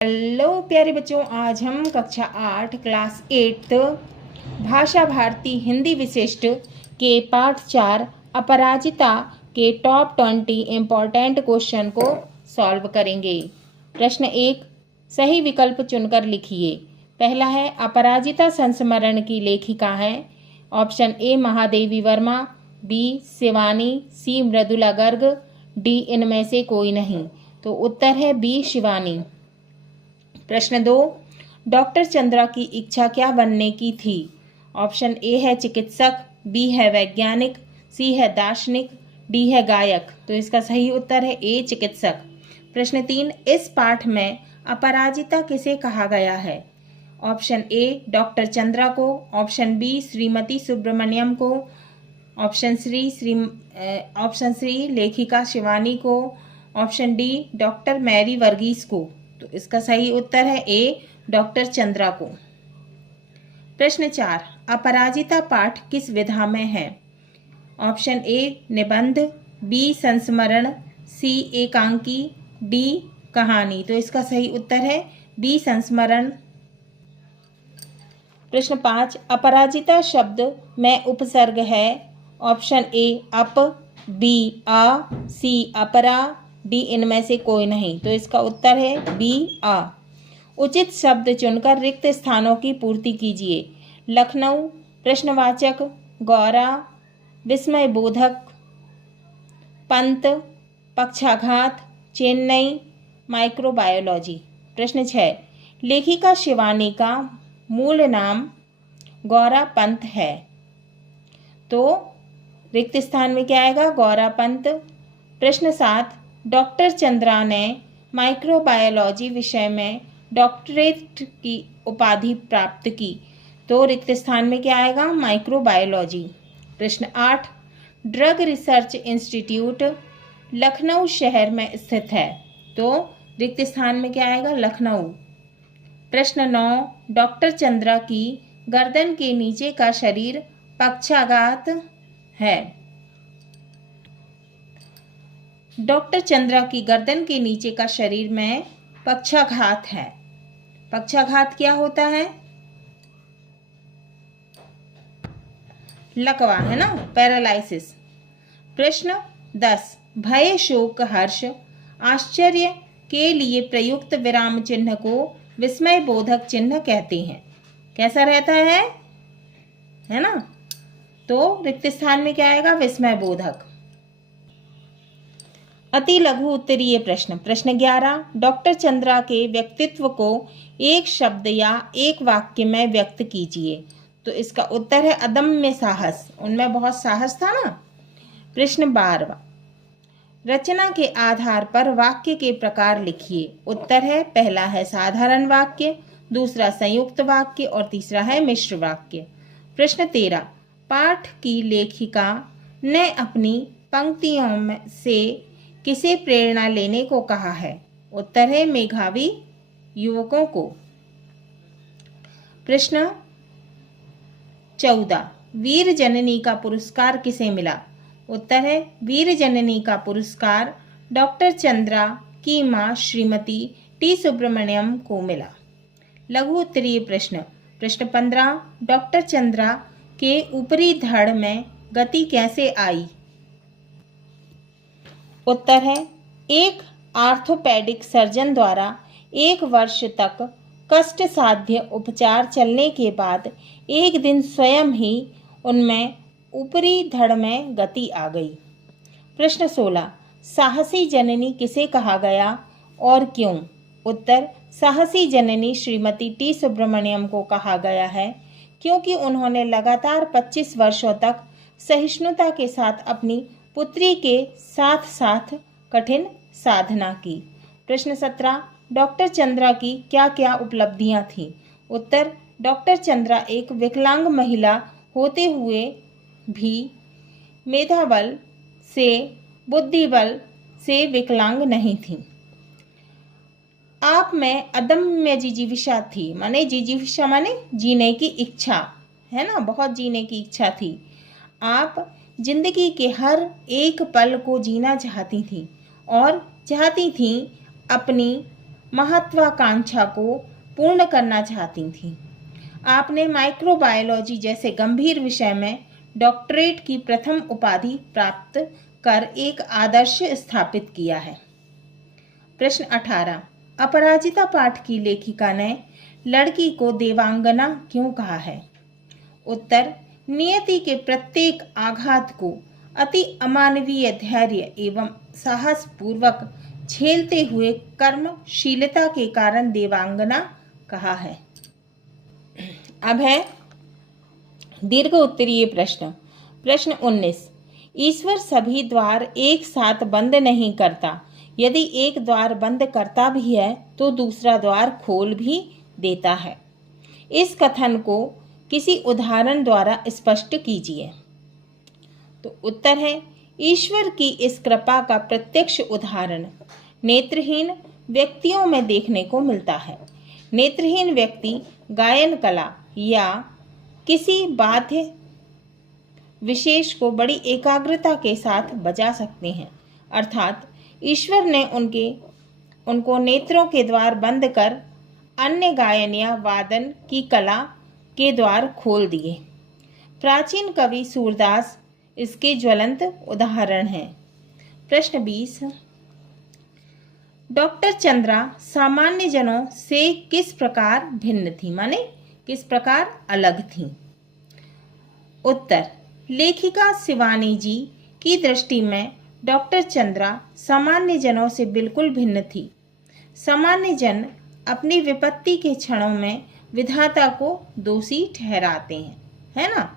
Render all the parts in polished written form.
Hello प्यारे बच्चों, आज हम कक्षा 8 क्लास 8 भाषा भारती हिंदी विशिष्ट के पाठ 4 अपराजिता के टॉप 20 इम्पॉर्टेंट क्वेश्चन को सॉल्व करेंगे। प्रश्न 1, सही विकल्प चुनकर लिखिए। पहला है अपराजिता संस्मरण की लेखिका है। Option A Mahadevi Verma, B Shivani, C Mridula Garg, D इनमें से कोई नहीं। तो उत्तर है बी शिवानी। प्रश्न 2, डॉक्टर चंद्रा की इच्छा क्या बनने की थी? ऑप्शन ए है चिकित्सक, बी है वैज्ञानिक, सी है दार्शनिक, डी है गायक। तो इसका सही उत्तर है ए चिकित्सक। प्रश्न 3, इस पाठ में अपराजिता किसे कहा गया है? ऑप्शन ए डॉक्टर चंद्रा को, ऑप्शन बी श्रीमती सुब्रमण्यम को, ऑप्शन सी लेखिका शिवानी को, option D doctor Mary Verghese को। तो इसका सही उत्तर है ए डॉक्टर चंद्रा को। प्रश्न 4, अपराजिता पाठ किस विधा में है? ऑप्शन ए निबंध, बी संस्मरण, सी एकांकी, डी कहानी। तो इसका सही उत्तर है बी संस्मरण। प्रश्न 5, अपराजिता शब्द में उपसर्ग है। ऑप्शन ए अप, बी आ, सी अपरा, डी इनमें से कोई नहीं। तो इसका उत्तर है बी आ। उचित शब्द चुनकर रिक्त स्थानों की पूर्ति कीजिए। लखनऊ प्रश्नवाचक, गौरा विस्मय बोधक, पंत पक्षाघात, चेन्नई माइक्रोबायोलॉजी। प्रश्न 6, लेखिका शिवानी का मूल नाम गौरा पंत है। तो रिक्त स्थान में क्या आएगा? गौरा पंत। प्रश्न 7, डॉक्टर चंद्रा ने माइक्रोबायोलॉजी विषय में डॉक्टरेट की उपाधि प्राप्त की। तो रिक्त स्थान में क्या आएगा? माइक्रोबायोलॉजी। प्रश्न 8, ड्रग रिसर्च इंस्टीट्यूट लखनऊ शहर में स्थित है। तो रिक्त स्थान में क्या आएगा? लखनऊ। प्रश्न 9, डॉक्टर चंद्रा की गर्दन के नीचे का शरीर पक्षाघात है। डॉक्टर चंद्रा की गर्दन के नीचे का शरीर में पक्षाघात है। पक्षाघात क्या होता है? लकवा है ना, पैरालाइसिस। प्रश्न 10, भय शोक हर्ष आश्चर्य के लिए प्रयुक्त विराम चिन्ह को विस्मय बोधक चिन्ह कहते हैं। कैसा रहता है ना? तो रिक्त स्थान में क्या आएगा? विस्मय बोधक। अति लघु उत्तरीय प्रश्न। प्रश्न 11, डॉक्टर चंद्रा के व्यक्तित्व को एक शब्द या एक वाक्य में व्यक्त कीजिए। तो इसका उत्तर है अदम्य साहस। उनमें बहुत साहस था ना। प्रश्न 12, रचना के आधार पर वाक्य के प्रकार लिखिए। उत्तर है पहला है साधारण वाक्य, दूसरा संयुक्त वाक्य और तीसरा है मिश्र वाक्य। प्रश्न 13, पाठ की लेखिका ने अपनी पंक्तियों में से किसे प्रेरणा लेने को कहा है? उत्तर है मेधावी युवकों को। प्रश्न 14, वीर जननी का पुरस्कार किसे मिला? उत्तर है वीर जननी का पुरस्कार डॉक्टर चंद्रा की मां श्रीमती टी सुब्रमण्यम को मिला। लघु उत्तरीय प्रश्न। प्रश्न 15, डॉक्टर चंद्रा के ऊपरी धड़ में गति कैसे आई? उत्तर है एक आर्थोपेडिक सर्जन द्वारा 1 वर्ष तक कष्ट साध्य उपचार चलने के बाद एक दिन स्वयं ही उनमें ऊपरी धड़ में गति आ गई। प्रश्न 16, साहसी जननी किसे कहा गया और क्यों? उत्तर, साहसी जननी श्रीमती टी सुब्रमण्यम को कहा गया है क्योंकि उन्होंने लगातार 25 वर्षों तक सहिष्णुता के साथ अपनी पुत्री के साथ साथ कठिन साधना की। प्रश्न 17, डॉक्टर चंद्रा की क्या क्या उपलब्धियां थीं? उत्तर, डॉक्टर चंद्रा एक विकलांग महिला होते हुए भी मेधाबल से बुद्धिबल से विकलांग नहीं थी। आप में अदम्य जिजीविषा थी। माने जिजीविषा माने जीने की इच्छा, है ना? बहुत जीने की इच्छा थी। आप जिंदगी के हर एक पल को जीना चाहती थी और चाहती थी अपनी महत्वाकांक्षा को पूर्ण करना चाहती थीं। आपने माइक्रोबायोलॉजी जैसे गंभीर विषय में डॉक्टरेट की प्रथम उपाधि प्राप्त कर एक आदर्श स्थापित किया है। प्रश्न 18। अपराजिता पाठ की लेखिका ने लड़की को देवांगना क्यों कहा है? उत्तर, नियति के प्रत्येक आघात को अति अमानवीय धैर्य एवं साहस पूर्वक झेलते हुए कर्मशीलता के कारण देवांगना कहा है। अब है दीर्घ उत्तरीय प्रश्न। प्रश्न 19। ईश्वर सभी द्वार एक साथ बंद नहीं करता। यदि एक द्वार बंद करता भी है तो दूसरा द्वार खोल भी देता है। इस कथन को किसी उदाहरण द्वारा स्पष्ट कीजिए। तो उत्तर है, ईश्वर की इस कृपा का प्रत्यक्ष उदाहरण नेत्रहीन व्यक्तियों में देखने को मिलता है। नेत्रहीन व्यक्ति गायन कला या किसी वाद्य विशेष को बड़ी एकाग्रता के साथ बजा सकते हैं, अर्थात ईश्वर ने उनको नेत्रों के द्वार बंद कर अन्य गायन या वादन की कला के द्वार खोल दिए। प्राचीन कवि सूरदास इसके ज्वलंत उदाहरण हैं। प्रश्न 20। डॉक्टर चंद्रा सामान्य जनों से किस प्रकार भिन्न थी, माने किस प्रकार अलग थी? उत्तर, लेखिका शिवानी जी की दृष्टि में डॉक्टर चंद्रा सामान्य जनों से बिल्कुल भिन्न थी। सामान्य जन अपनी विपत्ति के क्षणों में विधाता को दोषी ठहराते हैं, है ना,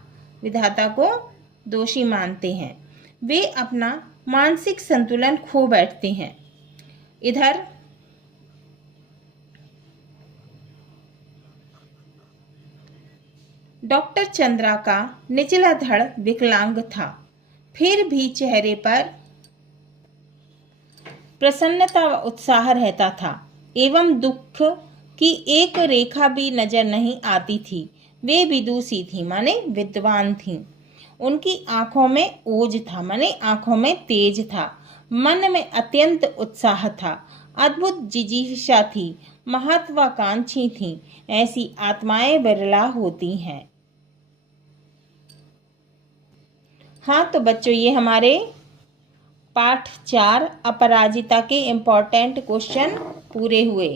विधाता को दोषी मानते हैं। वे अपना मानसिक संतुलन खो बैठते हैं। इधर डॉक्टर चंद्रा का निचला धड़ विकलांग था, फिर भी चेहरे पर प्रसन्नता व उत्साह रहता था एवं दुख की एक रेखा भी नजर नहीं आती थी। वे विदुषी थी, माने विद्वान थी। उनकी आंखों में ओज था, माने आंखों में तेज था। मन में अत्यंत उत्साह था। अद्भुत जिजीविषा थी, महत्वाकांक्षी थी। ऐसी आत्माएं विरला होती हैं। हाँ तो बच्चों, ये हमारे पाठ 4 अपराजिता के इम्पोर्टेंट क्वेश्चन पूरे हुए।